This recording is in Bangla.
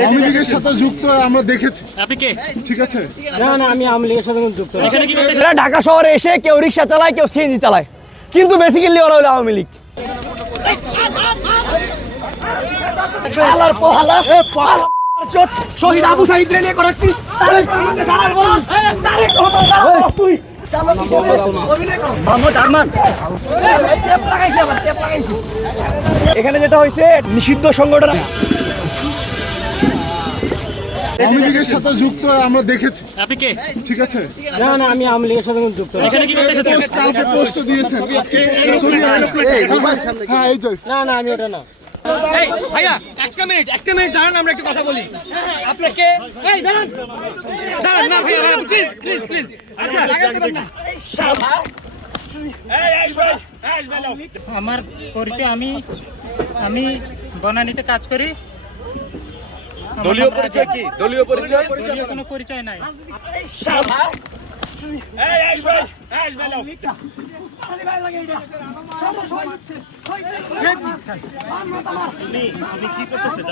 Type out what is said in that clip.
আওয়ামী লীগের সাথে যুক্ত আমরা দেখেছি। আপনি কে? ঠিক আছে, না না, আমি আওয়ামী লীগের সাথে যুক্ত। এখানে কি করতেছেন? এরা ঢাকা শহরে এসে কেউ রিক্সা চালায়, কেউ সিএনজি চালায়, কিন্তু বেসিক্যালি ওরা হলো আওয়ামী লীগ। শহীদ আবু সাইদ রে নিয়ে করাচ্ছি। এখানে যেটা হয়েছে নিষিদ্ধ সংগঠন আওয়ামী লীগের সাথে যুক্ত আমরা দেখেছি। আপনি কে? ঠিক আছে, না না, আমি আওয়ামী লীগের সাথে যুক্ত। এখানে কি করতেছেন? কালকে পোস্ট দিয়েছেন। হ্যাঁ, এই যে না না, আমি ওটা না। ভাইয়া একটা মিনিট দাঁড়ান, আমরা একটু কথা বলি। আপনাকে এই দাঁড়ান না ভাইয়া, প্লিজ আচ্ছা লাগাতে দেন না। আমার পরিচয়, আমি বনানীতে কাজ করি। দলীয় পরিচয় কি? দলীয় পরিচয়? দলীয় কোনো পরিচয় নাই। তুমি কি করতেছে?